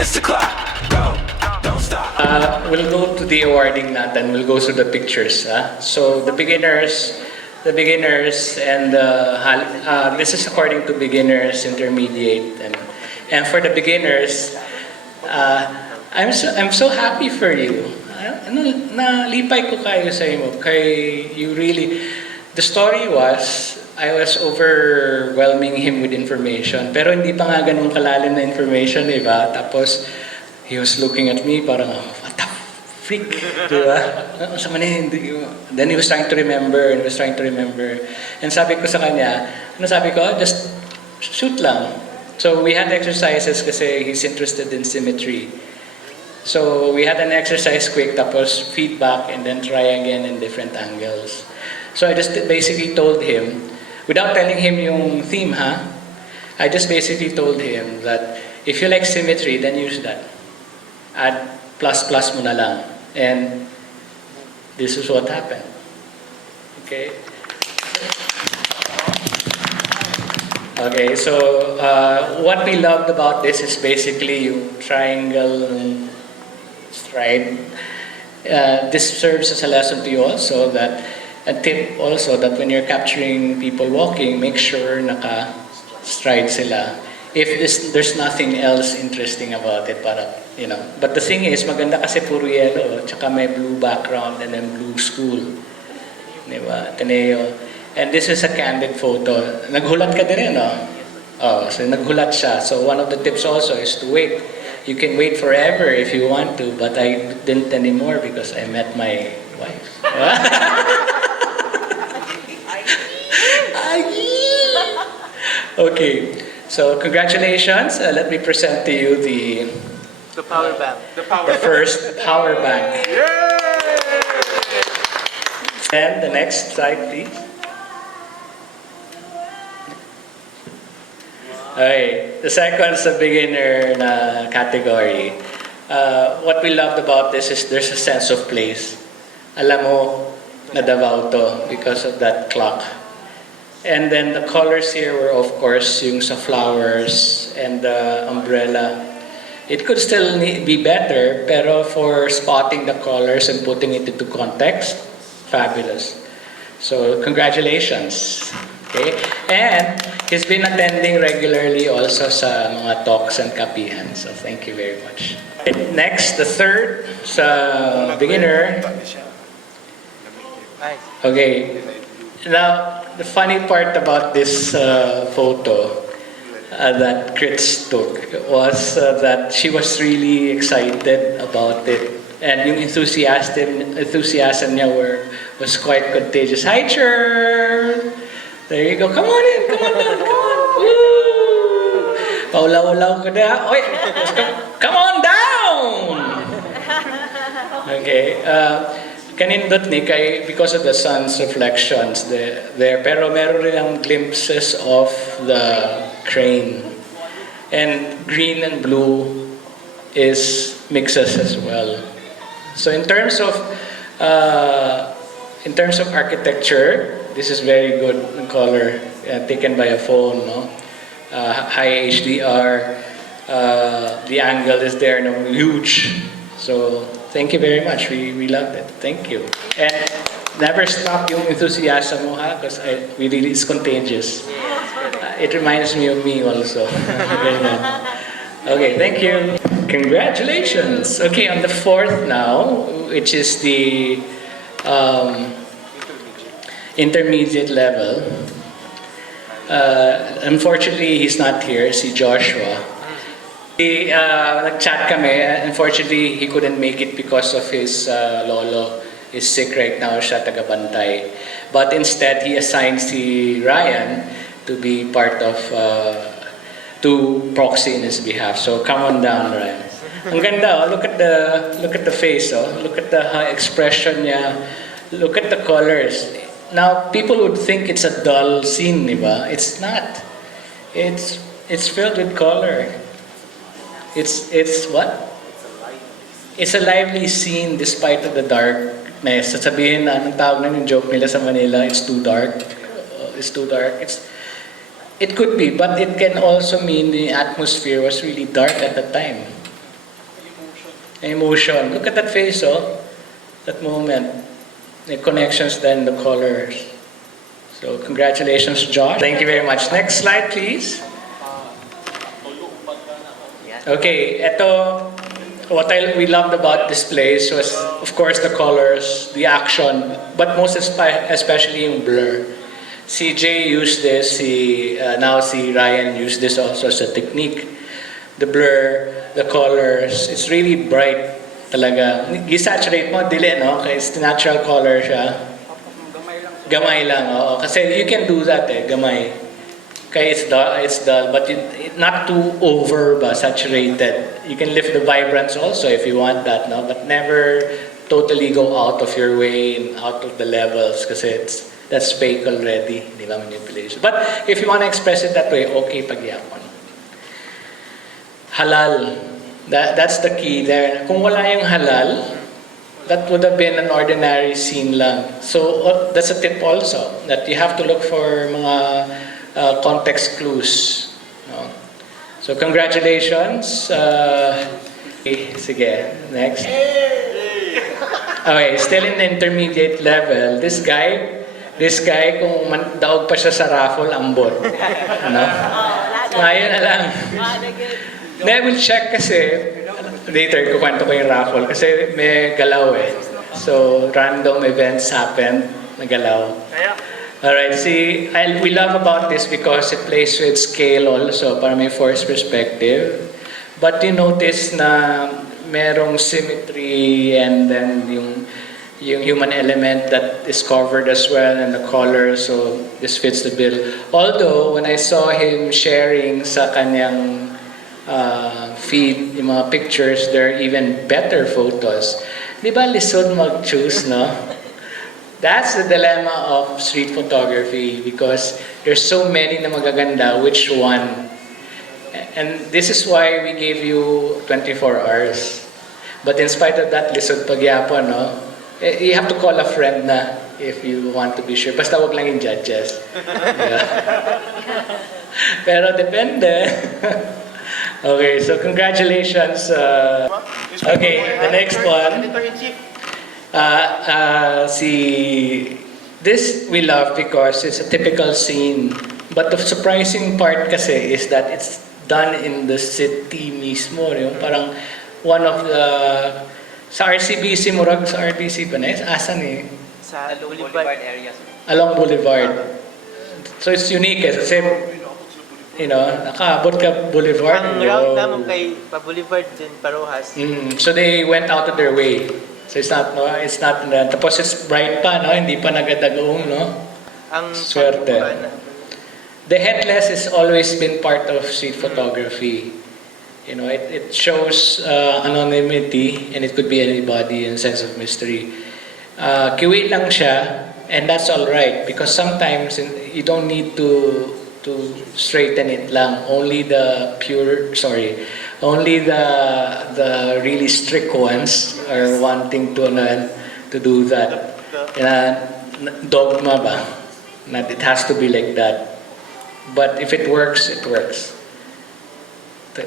against the clock. Go, don't stop. We'll go to the awarding natin. We'll go through the pictures. So the beginners, and this is according to beginners, intermediate, and for the beginners, I'm so happy for you. Nalipay ko kayo sa imo. Kay you really, the story was, I was overwhelming him with information. Pero hindi pa nga ganun kalalim na information, di ba? Tapos, he was looking at me parang, what the freak? Di ba? Then he was trying to remember, and sabi ko sa kanya, sabi ko? Just shoot lang. So we had exercises kasi he's interested in symmetry. So we had an exercise quick, tapos feedback, and then try again in different angles. So I just basically told him, without telling him yung theme, I just basically told him that if you like symmetry, then use that. Add plus mo na lang. And this is what happened. Okay? Okay, so what we loved about this is basically yung triangle stride. This serves as a lesson to you also, that a tip also, that when you're capturing people walking, make sure naka-stride sila. If there's nothing else interesting about it, para, you know. But the thing is, maganda kasi puro yellow, tsaka may blue background and then blue school. Diba? Ateneo. And this is a candid photo. Naghulat ka din, no? Oh, so naghulat siya. So one of the tips also is to wait. You can wait forever if you want to, but I didn't anymore because I met my wife. Okay, so congratulations. Let me present to you the power bank. The first power bank. Yay! And the next slide, please. Okay, the second is the beginner na category. What we loved about this is there's a sense of place. Alam mo na Davao to because of that clock. And then the colors here were, of course, yung sa flowers and the umbrella. It could still be better, pero for spotting the colors and putting it into context, fabulous. So congratulations. Okay? And he's been attending regularly also sa mga talks and kapihan. So thank you very much. Next, the third sa beginner. Okay. Now, the funny part about this photo that Chris took was that she was really excited about it. And yung enthusiasm niya was quite contagious. Hi, Cher! There you go. Come on in. Come on down. Come on. Woo! Paulaw-ulaw ko na. Oy! Come on down! Okay. Kanindot ni kay because of the sun's reflections there, pero meron rin ang glimpses of the crane, and green and blue is mixes as well. So in terms of architecture, this is very good color, taken by a phone, no? High HDR, the angle is there, no? Huge. So thank you very much. We loved it. Thank you. And never stop yung enthusiasm mo, because it's contagious. It reminds me of me also. Okay, thank you. Congratulations. Okay, on the fourth now, which is the intermediate level. Unfortunately, he's not here, si Joshua. Nag-chat kami. Unfortunately, he couldn't make it because of his lolo. He's sick right now, siya taga-bantay. But instead, he assigned si Ryan to be part of, to proxy in his behalf. So come on down, Ryan. Ang ganda, oh. Look at the face, oh. Look at the expression niya. Look at the colors. Now, people would think it's a dull scene, di ba? It's not. It's filled with color. It's what? It's a lively scene despite of the darkness. Sasabihin na, anong tawag na yung joke nila sa Manila, it's too dark. It's too dark. It could be, but it can also mean the atmosphere was really dark at the time. Emotion. Look at that face, oh. That moment. The connections, then the colors. So congratulations, Josh. Thank you very much. Next slide, please. Okay, we loved about this place was, of course, the colors, the action, but most especially yung blur. Si Jay used this, now si Ryan used this also as a technique. The blur, the colors, it's really bright talaga. I-saturate mo, dili, no? Kasi it's the natural color siya. Gamay lang, oo. Kasi you can do that gamay. Kaya it's dull, but not too saturated. You can lift the vibrance also if you want that, no? But never totally go out of your way and out of the levels kasi that's fake already, di ba, manipulation. But if you want to express it that way, okay pagyapon. Halal. That's the key there. Kung wala yung halal, that would have been an ordinary scene lang. So that's a tip also, that you have to look for mga context clues. No? So congratulations. Sige, next. Okay, still in the intermediate level. This guy, kung daog pa siya sa raffle, ambot. No? Ngayon na lang. I will check kasi, later kukwento ko yung raffle kasi may galaw So, random events happen, nagalaw. Alright, we love about this because it plays with scale also, para may force perspective. But you notice na merong symmetry and then yung human element that is covered as well and the color, so this fits the bill. Although, when I saw him sharing sa kanyang feed, yung mga pictures, there are even better photos. Di ba lisod mag-choose, no? That's the dilemma of street photography because there's so many na magaganda, which one? And this is why we gave you 24 hours. But in spite of that, lisod pagyapon, no? You have to call a friend na if you want to be sure. Basta wag lang yung judges. Yeah. Pero depende. Okay, so congratulations. Okay, the next one. This we love because it's a typical scene. But the surprising part kasi is that it's done in the city mismo. Yung parang one of the... Sa RCBC, murag sa RBC pa na asan Sa Boulevard area. Along Boulevard. So it's unique kasi nakaabot ka Boulevard. Ang route naman kay pa-Boulevard din, Parojas. So they went out of their way. So it's not tapos it's bright pa, no? Hindi pa nagadagong, no? Ang swerte. The headless has always been part of street photography. It shows anonymity and it could be anybody and sense of mystery. Kiwi lang siya, and that's all right because sometimes you don't need to straighten it lang. Only the really strict ones are wanting to do that. Dogma ba? That it has to be like that. But if it works, it works.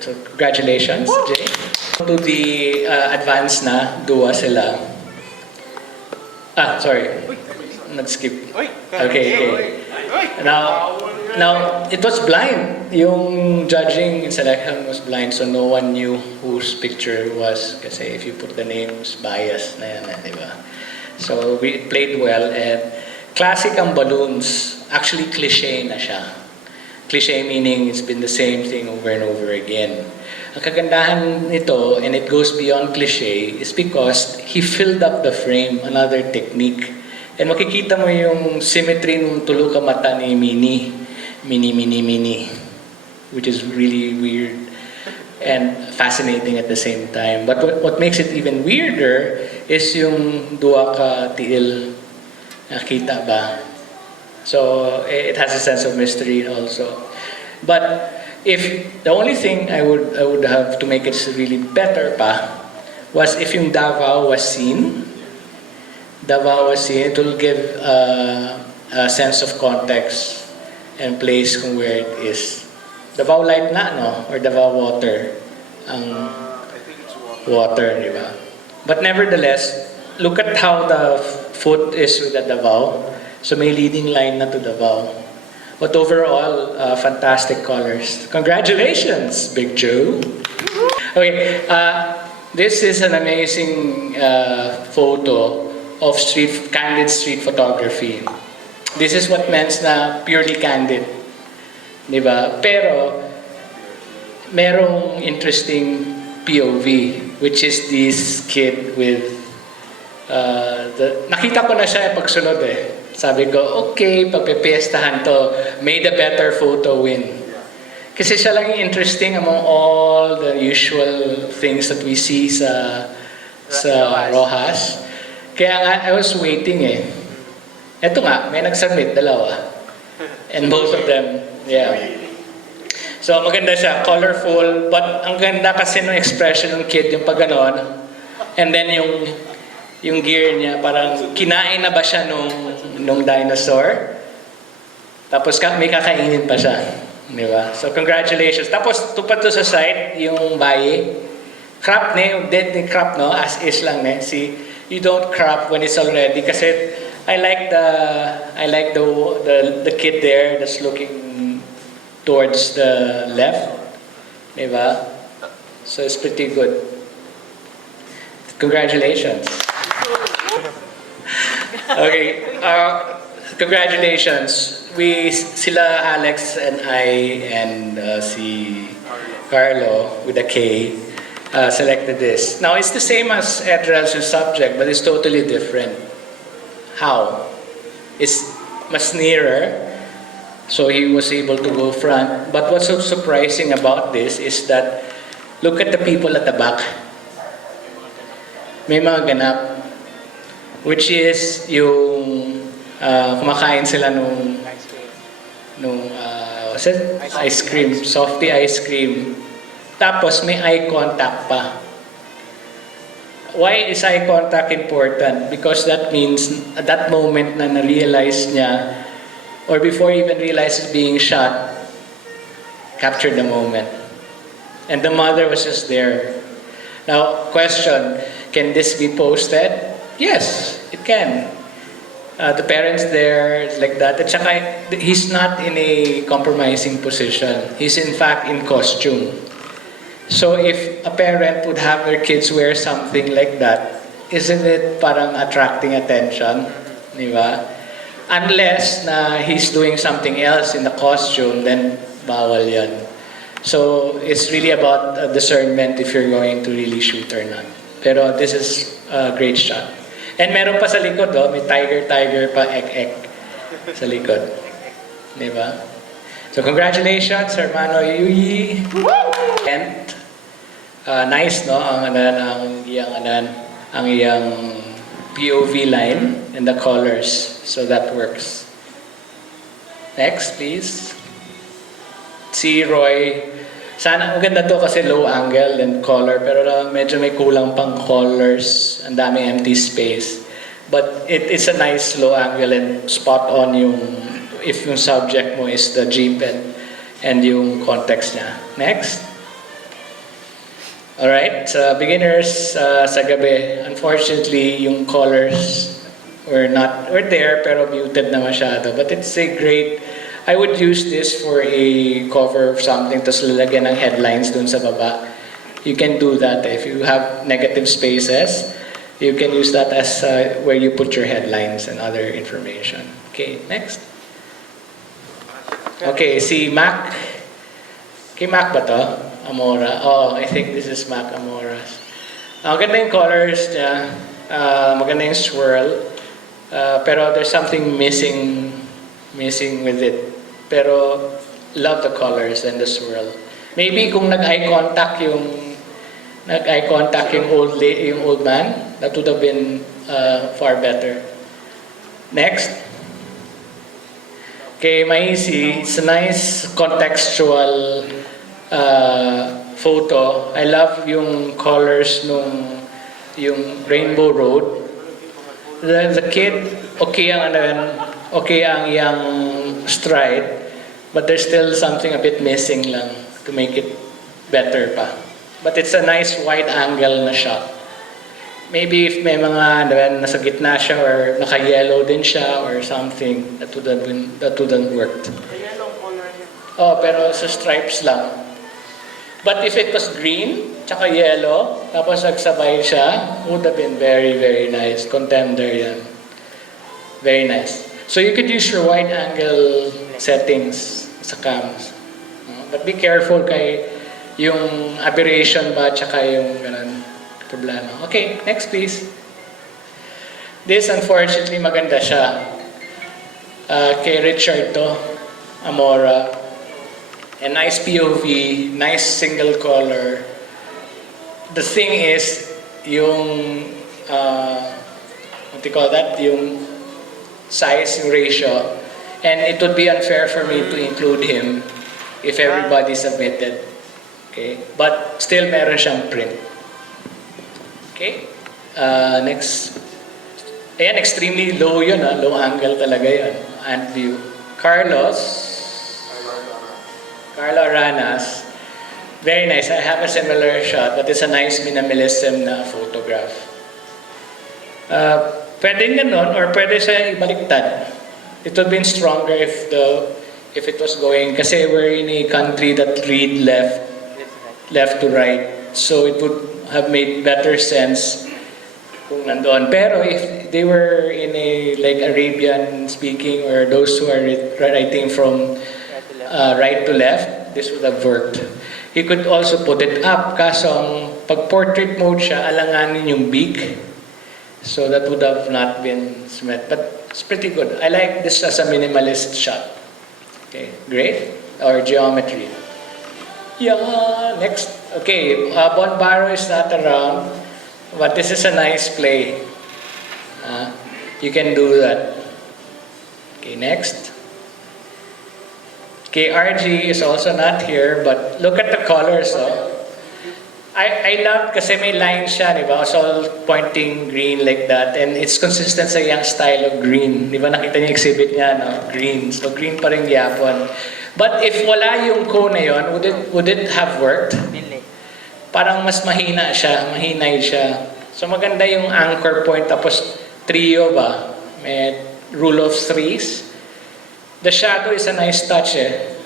So congratulations, Jay. To the advanced na, dua sila. Sorry. Nag-skip. Okay. Now, it was blind. Yung judging selection was blind, so no one knew whose picture was. Kasi if you put the names, bias na yan, di ba? So we played well, and classic ang balloons. Actually, cliche na siya. Cliche meaning it's been the same thing over and over again. Ang kagandahan nito, and it goes beyond cliche, is because he filled up the frame, another technique. And makikita mo yung symmetry ng tulo ka mata ni Mini, which is really weird and fascinating at the same time. But what makes it even weirder is yung dua ka tiil. Nakita ba? So it has a sense of mystery also. But if the only thing I would have to make it really better pa was if yung Davao was seen. It will give a sense of context and place kung where it is. Davao light na, no? Or Davao water? I think it's water. water, di ba? But nevertheless, look at how the foot is with the Davao. So may leading line na to Davao. But overall, fantastic colors. Congratulations, Big Joe. Okay, this is an amazing photo of candid street photography. This is what meant na purely candid. Di ba? Pero, merong interesting POV, which is this kid with nakita ko na siya pagsunod eh. Sabi ko, okay, pagpipiestahan to, may the better photo win. Kasi siya lang yung interesting among all the usual things that we see sa Rojas. Kaya nga, I was waiting eh. Eto nga, may nag-submit, dalawa. And both of them, yeah. So maganda siya, colorful, but ang ganda kasi ng expression ng kid, yung pag ganon. And then yung gear niya, parang kinain na ba siya nung dinosaur? Tapos may kakainin pa siya. Di ba? So congratulations. Tapos tupad to sa side, yung bayi. Crop na yung dead ni crop, no? As is lang na. See, you don't crop when it's already. Kasi I like the kid there that's looking towards the left. Di ba? So it's pretty good. Congratulations. Okay, congratulations. Sila Alex and I and si Carlo with a K selected this. Now it's the same as Edral's subject, but it's totally different. How? It's much nearer, so he was able to go front. But what's so surprising about this is that look at the people at the back. May mga ganap, which is yung kumakain sila nung ice cream, softy ice cream. Tapos may eye contact pa. Why is eye contact important? Because that means at that moment na na-realize niya, or before he even realizes being shot, captured the moment. And the mother was just there. Now, question, can this be posted? Yes, it can. The parents there, like that. At saka, he's not in a compromising position. He's in fact in costume. So if a parent would have their kids wear something like that, isn't it parang attracting attention? Di ba? Unless na he's doing something else in the costume, then bawal yan. So it's really about discernment if you're going to really shoot or not. Pero this is a great shot. And meron pa sa likod, may tiger pa, ek sa likod. Di ba? So congratulations, Hermano Yuyi. And nice, no? Ang iyang POV line and the colors. So that works. Next, please. Si Roy. Sana, maganda to kasi low angle and color, pero medyo may kulang pang colors, ang daming empty space. But it's a nice low angle and spot on if yung subject mo is the jeep and yung context niya. Next. Alright, sa beginners sa gabi, unfortunately, yung colors were there pero muted na masyado. But it's a great, I would use this for a cover of something, tapos lalagyan ng headlines dun sa baba. You can do that. If you have negative spaces, you can use that as where you put your headlines and other information. Okay, next. Okay, si Mac. Kay Mac ba to? Amora. Oh, I think this is Mac Amora's. Maganda yung colors niya. Maganda yung swirl. Pero there's something missing with it. Pero love the colors and the swirl. Maybe kung nag-eye contact yung old man, that would have been far better. Next. Kay Maisi, it's a nice contextual photo. I love yung colors yung Rainbow Road. The kid, okay ang iyang stride, but there's still something a bit missing lang to make it better pa. But it's a nice wide angle na shot. Maybe if may mga nasa gitna siya or naka-yellow din siya or something, that wouldn't work. The yellow color niya. Oh, pero sa stripes lang. But if it was green, tsaka yellow, tapos nagsabay siya, would have been very, very nice. Contender yan. Very nice. So you could use your wide angle settings sa cams. But be careful kay yung aberration ba, tsaka yung ganun, problema. Okay, next please. This, unfortunately, maganda siya. Kay Richard to, Amora. A nice POV, nice single color. The thing is, yung, what do you call that? Yung size, yung ratio. And it would be unfair for me to include him if everybody submitted. Okay? But still meron siyang print. Okay? Next. Ayan, extremely low yun. Low angle talaga yun. And view. Carlo Aranas. Very nice. I have a similar shot, but it's a nice minimalism na photograph. Pwedeng ganun, or pwede siya ibaliktad. It would have been stronger if it was going, kasi we're in a country that read left to right. So it would have made better sense kung nandoon. Pero if they were in a like Arabian speaking or those who are writing from right to left, this would have worked. You could also put it up, kaso ang pag portrait mode siya, alanganin yung beak. So that would have not been smart. But it's pretty good. I like this as a minimalist shot. Okay, great. Or geometry. Yeah, next. Okay, Bon Barrow is not around, but this is a nice play. You can do that. Okay, next. Okay, RG is also not here, but look at the colors. I love kasi may line siya, di ba? It's all pointing green like that, and it's consistent sa yung style of green. Di ba nakita niyo yung exhibit niya, no? Green. So green pa rin gyapon. But if wala yung cone na yun, would it have worked? Parang mas mahina siya, mahinay siya. So maganda yung anchor point, tapos trio ba? May rule of threes. The shadow is a nice touch eh.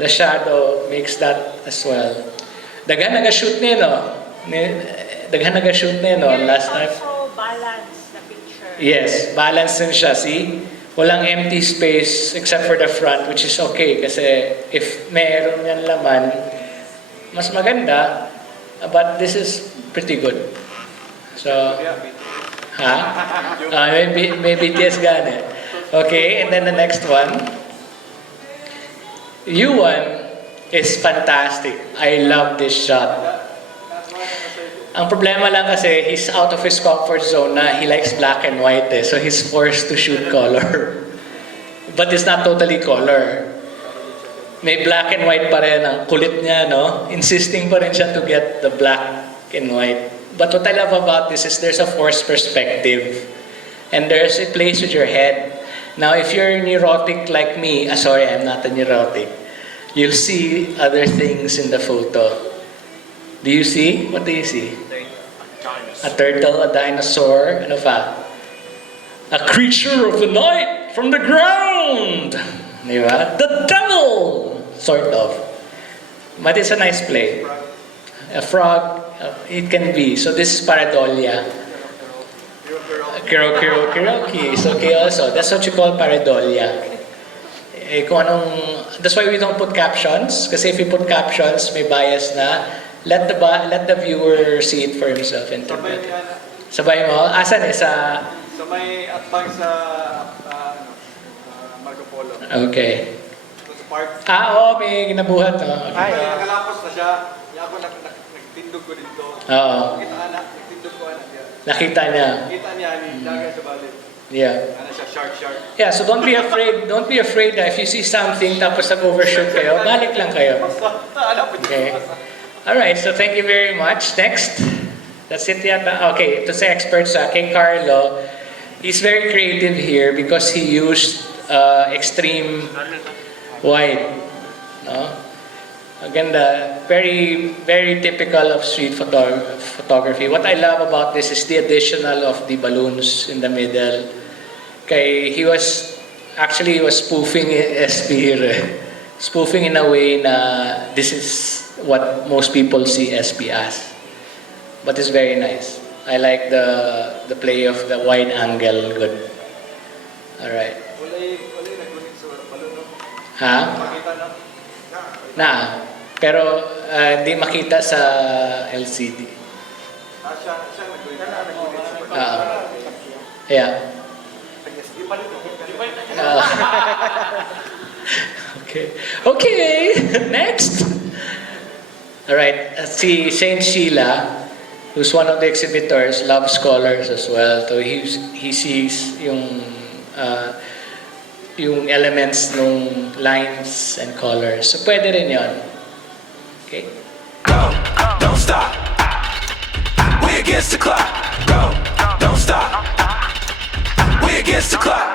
The shadow makes that as well. Daghan naga-shoot niya, no? Daghan naga-shoot niya, no? Last night. Also balance the picture. Yes, balance din siya. See? Walang empty space except for the front, which is okay. Kasi if meron yan laman, mas maganda. But this is pretty good. So, may BTS gane. Okay, and then the next one. U1 is fantastic. I love this shot. Ang problema lang kasi, he's out of his comfort zone na he likes black and white eh. So he's forced to shoot color. But it's not totally color. May black and white pa rin. Ang kulit niya, no? Insisting pa rin siya to get the black and white. But what I love about this is there's a forced perspective. And there's a place with your head. Now, if you're neurotic like me, sorry, I'm not a neurotic. You'll see other things in the photo. Do you see? What do you see? A turtle, a dinosaur, ano pa? A creature of the night from the ground! Di ba? The devil! Sort of. But it's a nice play. A frog, it can be. So this is pareidolia. Kiroki is okay also. That's what you call pareidolia. That's why we don't put captions. Kasi if you put captions, may bias na. Let the viewer see it for himself. Interpret it. Sabay mo? Asan eh? Sa may atbang sa Marco Polo. Okay. Sa park. Oo, may ginabuhat. No? Ay, nakalapos na siya. Kaya ako nagtindog ko dito. Oo. Nagtindog ko anak niya. Nakita niya. Kita niya, dagat sa balik. Yeah. Ano siya, shark. Yeah, so don't be afraid. Don't be afraid that if you see something tapos nag-overshoot kayo, balik lang kayo. Okay. Alright, so thank you very much. Next. That's it yata. Okay, to say experts kay Carlo, he's very creative here because he used extreme white. No? Ganda. Very, very typical of street photography. What I love about this is the additional of the balloons in the middle. He was spoofing SB here. Spoofing in a way na this is what most people see SB as. But it's very nice. I like the play of the wide angle. Good. Alright. Walay naggunit sa balon, no? Ha? Makita na. Na. Pero hindi makita sa LCD. Siya naggunit sa balon. Yeah. Ipalit mo. Okay. Okay. Next. All right. Si Saint Sheila, who's one of the exhibitors, loves colors as well. So he sees yung elements ng lines and colors. So pwede rin yon. Okay. Go, don't stop. We against the clock. Go, don't stop. We against the clock.